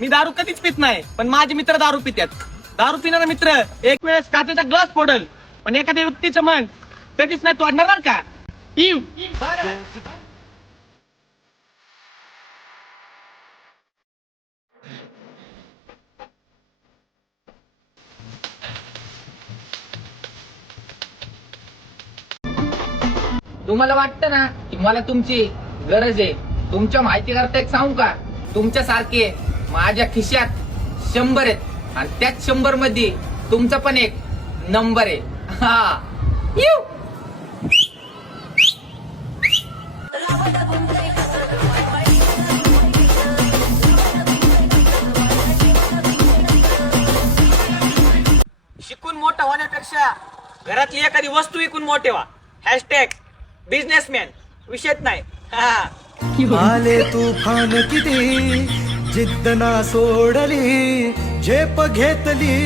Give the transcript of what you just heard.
मी दारू कधीच पित नाही, पण माझे मित्र दारू पितात. दारू पिणारा मित्र एक वेळेस काचेचा ग्लास फोडल, पण एखाद्या व्यक्तीचं मन कधीच नाही तोडणार बरं का. इव. तुम्हाला वाटतं ना की मला तुमची गरज आहे, तुमच्या माहिती करता एक सांगू का, तुमच्या सारखे माझ्या खिशात 100 आहेत आणि त्याच 100 मध्ये तुमचा पण एक नंबर आहे. हा येऊ. शिकून मोठा होण्यापेक्षा घरातली एखादी वस्तू विकून मोठे व्हा. Hashtag businessman. विषयच नाही. आले तुफान किती जिद्द ना सोडली, झेप घेतली